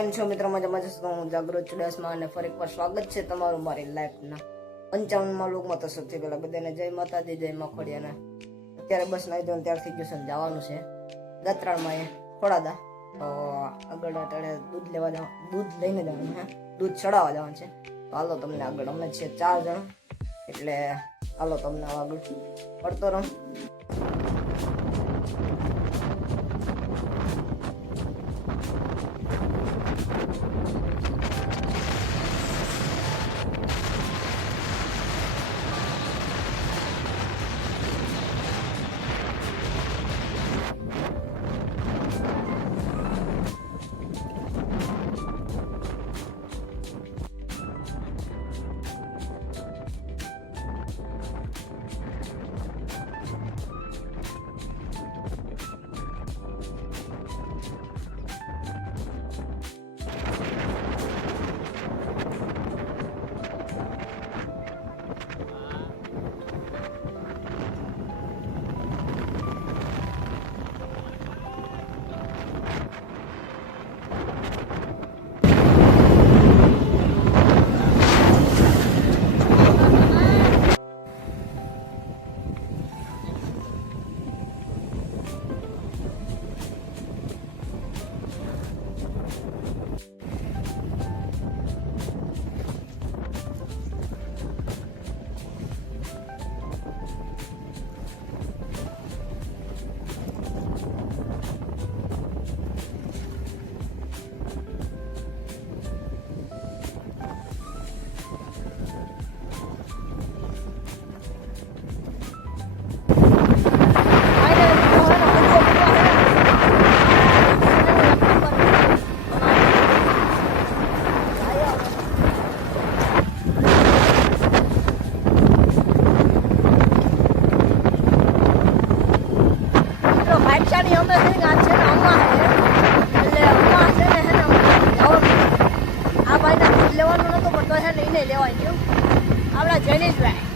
કેમ છો મિત્રો? મજામાં જશો? હું જાગૃત ચુડાસમા અને ફરી એકવાર સ્વાગત છે તમારું મારી લાઈફના 55માં લોકમાં. તો સૌથી પહેલા બધાને જય માતાજી, જય માં ખોડિયાના. અત્યારે બસ નાઈ ધોઈને ત્યાર થઈ ગયું છે, જવાનું છે દાત્રાળમાં એ ખોડાદા. તો આગળ અટાડે દૂધ લેવા જવાનું, દૂધ લઈને જવાનું હે, દૂધ ચડાવવા જવાનું છે. તો હાલો તમને આગળ, અમે છીએ 4 જણા, એટલે હાલો તમને આગળ પડતો રહો. આપણા જૈનેશભાઈ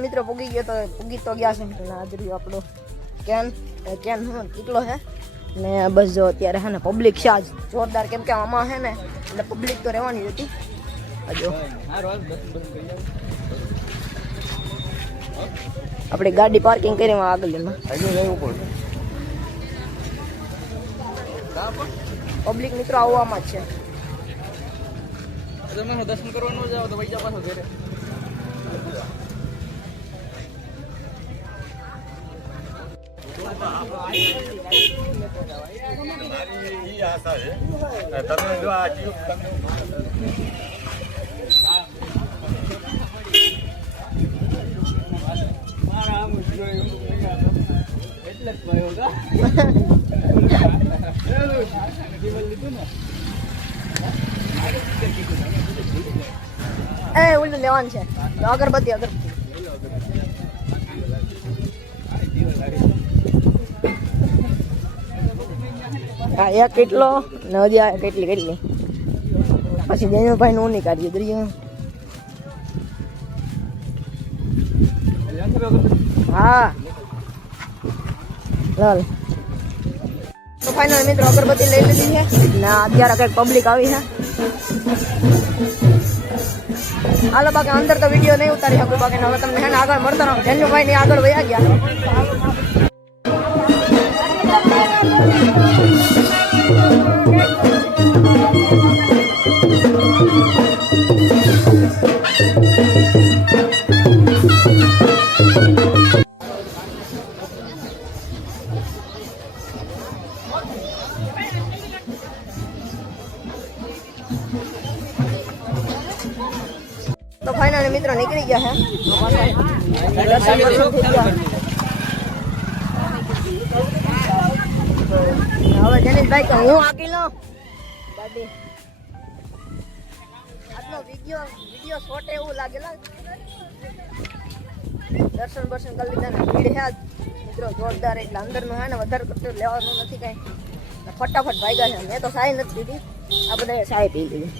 મિત્રો પૂગી ગયો, તો પૂગી તો ગયા છે. હાજરી આપણો કેન કેટલો છે ને બસ જો અત્યારે હે ને પબ્લિક છે આજ જોરદાર, કેમ કે આમાં હે ને એટલે પબ્લિક તો રહેવાની હતી. જો આપણે ગાડી પાર્કિંગ કરી આગળ પબ્લિક મિત્રો આવવામાં જ છે. દર્શન કરવાનું જાવ તો વૈજા પાછો ઘરે. તમે જો આ એટલે ઓલું લેવાનું છે અગરબત્તી. હા, એક કેટલો ને હજી આ કેટલી પછી જૈનભાઈ નું નહીં કાઢીએ દરિયો. હા ચાલ તો ફાઇનલ મિત્રો અગરબત્તી લઈ લીધી છે ને અત્યારે કઈક પબ્લિક આવી છે. હાલો બાકી અંદર તો વિડીયો નહીં ઉતારી શકું, બાકી હવે તમને હે ને આગળ મળતા રહો. જૈનભાઈ ની આગળ વયા ગયા. તો ફાઇનલી મિત્રો નીકળી ગયા છે દર્શન બર્શન થઈ ગયા. હવે જનીશભાઈ કે હું આકી લો ગાડી. આજનો વિડીયો શોર્ટ એવું લાગેલા. દર્શન બર્શન કરી લીધા ને ભીડ હે આજ મિત્રો જોરદાર. એટલે અંદરનું હે ને વધારે કરતું લેવાનું નથી કઈ. ફટાફટ ભાગ્યા છે. મેં તો સાય નથી પીધી, આ બધા સાય પી લીધી.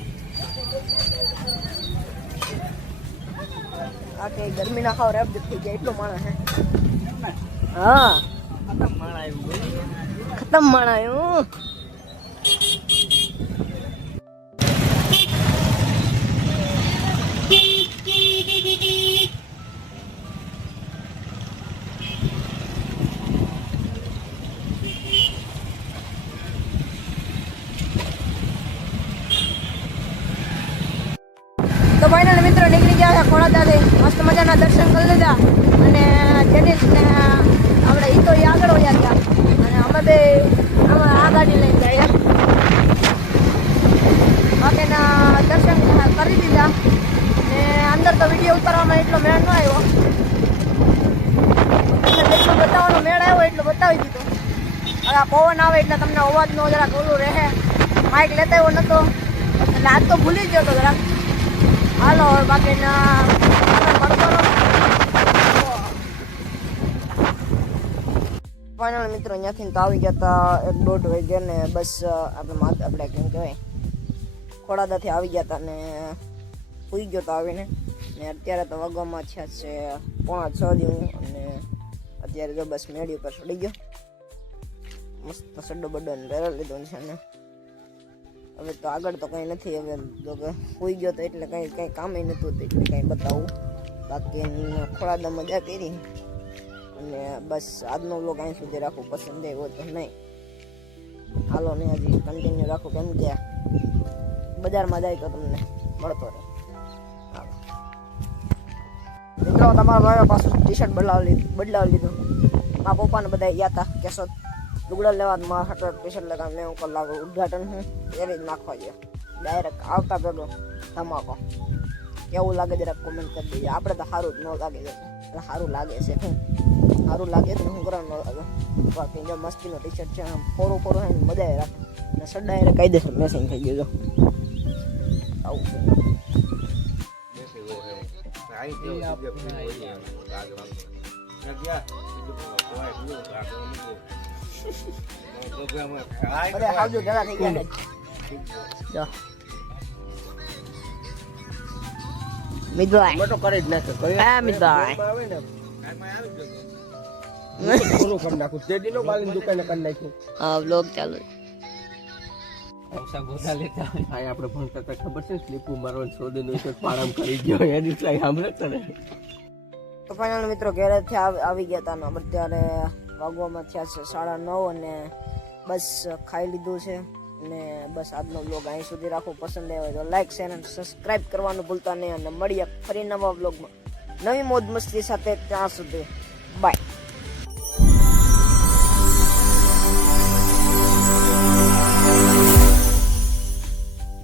આ કે ગરમી ના ખાવ રેપ થઈ જાય એટલું માણસ હે. હા ખતમ માણા આવ્યું. તો ફાઇનલ મિત્રો નીકળી ગયા છે ખોડાદાથી. મસ્ત મજાના દર્શન કરી લીધા અને જેનિસ ને આપણે ઈ તો આગળ વયા ગયા અને અમે બે આ ગાડી લઈને જાય. બાકીના દર્શન કરી દીધા ને અંદર તો વિડીયો ઉતારવામાં એટલો મેળ ન આવ્યો. જેટલો બતાવવાનો મેળ આવ્યો એટલો બતાવી દીધો. હવે આ પવન આવે એટલે તમને અવાજનો જરાક ઓલું રહે. માઇક લેતા આવ્યો નતો એટલે આજ તો ભૂલી જ ગયો તો જરાક. હાલો હવે બાકીના ફાઇનલ મિત્રો અહીંયાથી તો આવી ગયા હતા 1-1.5 વાગ્યા ને બસ આપણે કેમ કહેવાય ખોડાદાથી આવી ગયા હતા ને સુઈ ગયો તો આવીને ને અત્યારે તો વાગવામાં છે 5:45 જેવું અને અત્યારે જો બસ મેળી ઉપર ચડી ગયો. મસ્ત સડ્ડો બડ્ડો ને પહેરી લીધો છે ને હવે તો આગળ તો કંઈ નથી. હવે જો કે સુઈ ગયો તો એટલે કંઈ કામ નહોતું એટલે કંઈ બતાવું. બાકી ખોડાદા મજા કરી અને બસ આજનો વ્લોગ અહીં સુધી રાખવું. પસંદ આવ્યો તો નહીં હાલો ને હજી કન્ટિન્યુ રાખું કેમ કે બજારમાં જાય તો તમને મળતો રહે. મિત્રો તમારા ભાઈ પાછું ટી-શર્ટ બદલાવી લીધું. મારા પપ્પાને બધા ગયા હતા કેશોદ લુગડા લેવા. મારા હાટો ટી-શર્ટ લગાવ મેં ઉપર લાગુ ઉદઘાટન હું એ રીતે નાખવા ગયો ડાયરેક્ટ આવતા ભેગો ધમાકો. કેવું લાગે જરાક કોમેન્ટ કરી દેજો. આપણે તો સારું જ ન લાગે છે. સારું લાગે છે શું સારું લાગે તો હું કરવા ન લાગે. બાકી જો મસ્તીનો ટી-શર્ટ છે આમ ફોરું ફોરું હોય ને મજા રાખે અને સડ્ડા એને કાયદેસર મેસિંગ થઈ ગયો. જો આવું છે. બધા હાવજો જરા થઈ ગયા જો મિતભાઈ મોટો કરી જ નાખે. હા મિતભાઈ પૂરું કરી નાખું. તેડીનો બાલીની દુકાને કરી નાખ્યું. હા વ્લોગ ચાલુ. આપણે ભણતા હતા ખબર છે સ્લીપું મારવાનું શોધીને પારામ કરી ગયો એની લાઈ સાંભળે છે ને. તો ફાઇનલ મિત્રો ઘરેથી આવી ગયા હતા ને અત્યારે વાગવામાં થયા છે 9:30 અને બસ ખાઈ લીધું છે ને બસ આજનો વ્લોગ અહીં સુધી રાખવું. પસંદ આવે તો લાઈક શેર અને સબસ્ક્રાઈબ કરવાનું ભૂલતા નહીં અને મળીએ ફરી નવા વ્લોગમાં નવી મોજ મસ્તી સાથે. ત્યાં સુધી બાય.